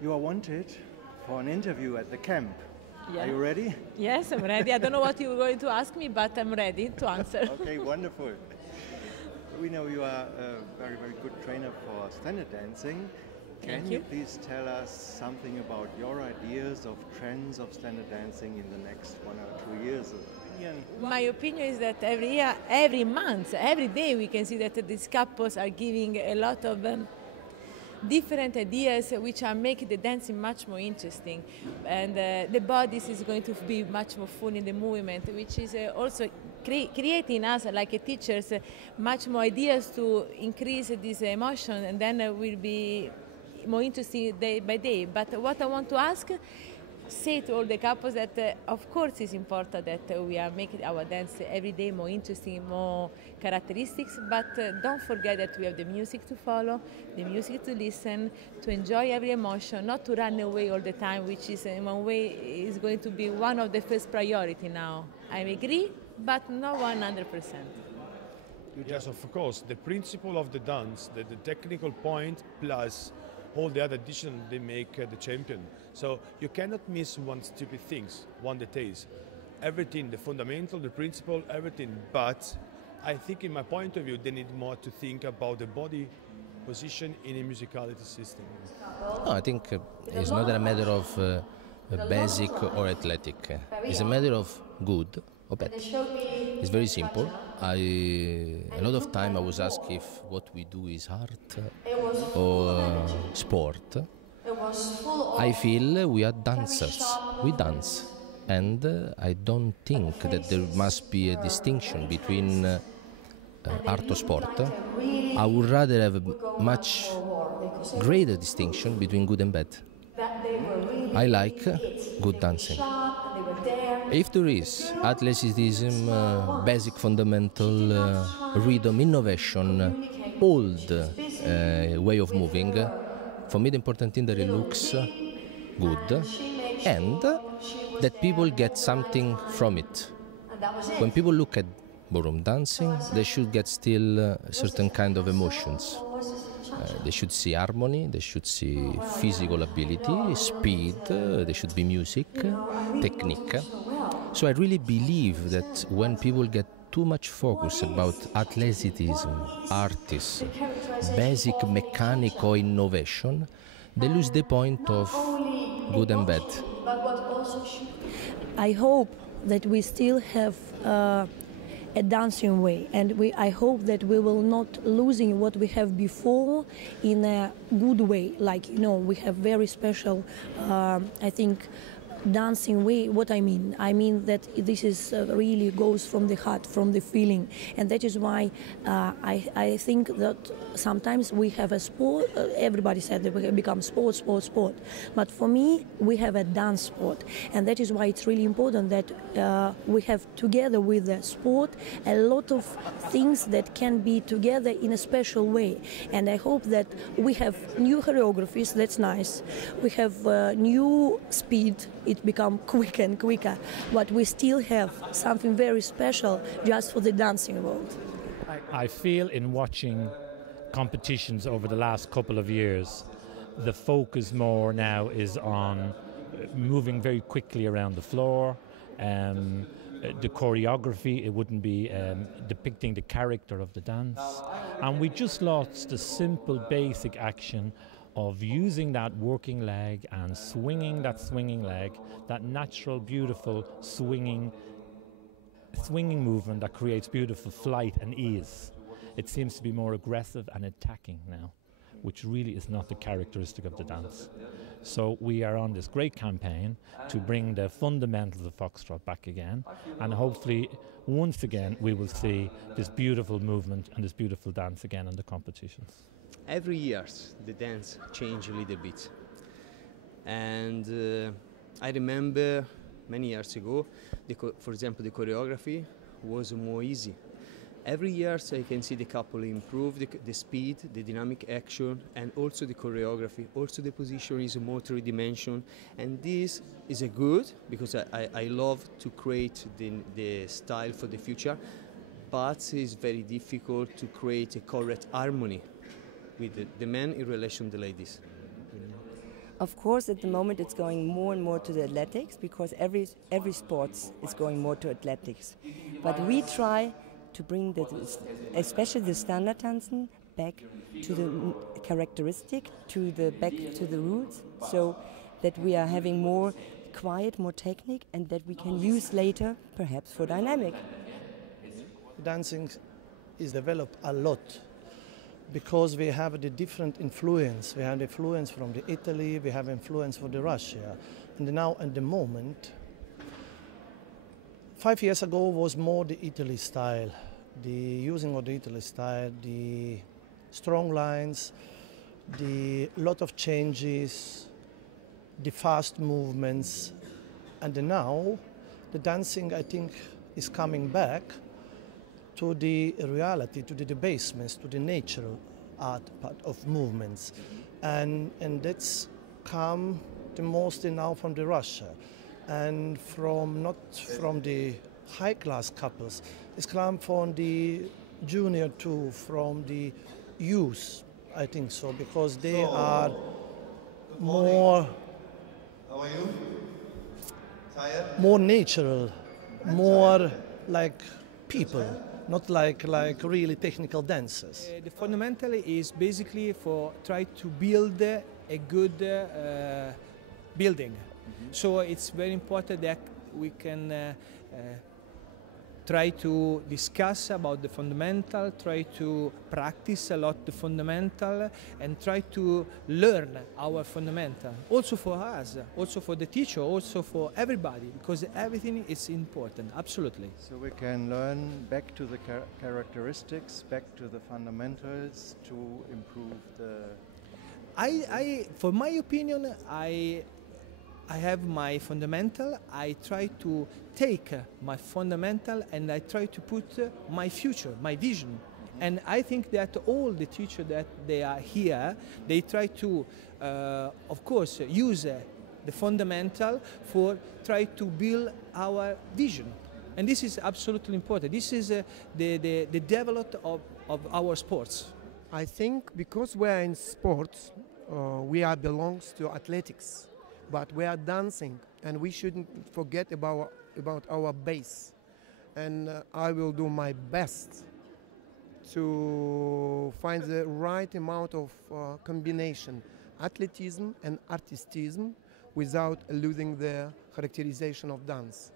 You are wanted for an interview at the camp. Yeah. Are you ready? Yes, I'm ready. I don't know what you're going to ask me, but I'm ready to answer. Okay, wonderful. We know you are a very, very good trainer for standard dancing. Can you please tell us something about your ideas of trends of standard dancing in the next 1 or 2 years? My opinion is that every year, every month, every day we can see that these couples are giving a lot of different ideas which are making the dancing much more interesting, and the bodies is going to be much more full in the movement, which is also creating us like teachers much more ideas to increase this emotion, and then will be more interesting day by day. But what I want to ask, say to all the couples that of course it's important that we are making our dance every day more interesting, more characteristics, but don't forget that we have the music to follow, the music to listen, to enjoy every emotion, not to run away all the time, which is in one way is going to be one of the first priority now. I agree, but not 100%. Yes, of course. The principle of the dance, the technical point plus all the other additions, they make the champion. So you cannot miss one stupid things, one details. Everything, the fundamental, the principle, everything. But I think in my point of view, they need more to think about the body position in a musicality system. No, I think it's not a matter of basic or athletic. It's a matter of good or bad. It's very simple. A lot of time I was asked if what we do is art or sport. I feel we are dancers. We dance. And I don't think that there must be a distinction between art or sport. I would rather have a much greater distinction between good and bad. I like good dancing. If there is athleticism, basic fundamental rhythm, innovation, old way of moving, for me the important thing that it looks good and that people get something from it. When people look at ballroom dancing, they should get still a certain kind of emotions. They should see harmony, they should see physical ability, speed, there should be music, technique. So I really believe that when people get too much focus about athleticism, artists, basic mechanical innovation, they lose the point of good and bad. I hope that we still have a dancing way, and I hope that we will not losing what we have before in a good way. Like, you know, we have very special, I think, dancing way. What I mean that this is really goes from the heart, from the feeling, and that is why I think that sometimes we have a sport. Everybody said that we have become sport, but for me we have a dance sport, and that is why it's really important that we have together with the sport a lot of things that can be together in a special way. And I hope that we have new choreographies. That's nice. We have new speed. It becomes quicker and quicker, but we still have something very special just for the dancing world. I feel in watching competitions over the last couple of years, the focus more now is on moving very quickly around the floor. The choreography, it wouldn't be depicting the character of the dance. And we just lost the simple basic action of using that working leg and swinging that swinging leg, that natural, beautiful swinging movement that creates beautiful flight and ease. It seems to be more aggressive and attacking now, which really is not the characteristic of the dance. So we are on this great campaign to bring the fundamentals of foxtrot back again, and hopefully once again we will see this beautiful movement and this beautiful dance again in the competitions. Every year the dance changes a little bit, and I remember many years ago, for example, the choreography was more easy. Every year I can see the couple improve the speed, the dynamic action, and also the choreography. Also the position is more three-dimensional, and this is a good because I love to create the style for the future, but it's very difficult to create a correct harmony with the men in relation to the ladies. Of course, at the moment it's going more and more to the athletics because every sports is going more to athletics. But we try to bring especially the standard dancing back to the characteristic, back to the roots, so that we are having more quiet, more technique, and that we can use later, perhaps for dynamic. Dancing is developed a lot because we have the different influence. We have influence from the Italy, we have influence from the Russia. And now at the moment, 5 years ago was more the Italy style, the using of the Italy style, the strong lines, the lot of changes, the fast movements. And now the dancing, I think, is coming back to the reality, to the debasements, to the natural art part of movements. And that's come the most now from the Russia. And not from the high-class couples, it's come from the junior too, from the youth, I think so, because they are more natural, more like people, not like really technical dancers. The fundamental is basically for try to build a good building. So it's very important that we can try to discuss about the fundamental, try to practice a lot the fundamental, and try to learn our fundamental. Also for us, also for the teacher, also for everybody, because everything is important, absolutely. So we can learn back to the characteristics, back to the fundamentals to improve the... For my opinion, I have my fundamental. I try to take my fundamental and I try to put my future, my vision. And I think that all the teachers that they are here, they try to, of course, use the fundamental for try to build our vision. And this is absolutely important. This is the development of our sports. I think because we are in sports, we are belongs to athletics. But we are dancing, and we shouldn't forget about our base. And I will do my best to find the right amount of combination, athleticism and artistism, without losing the characterization of dance.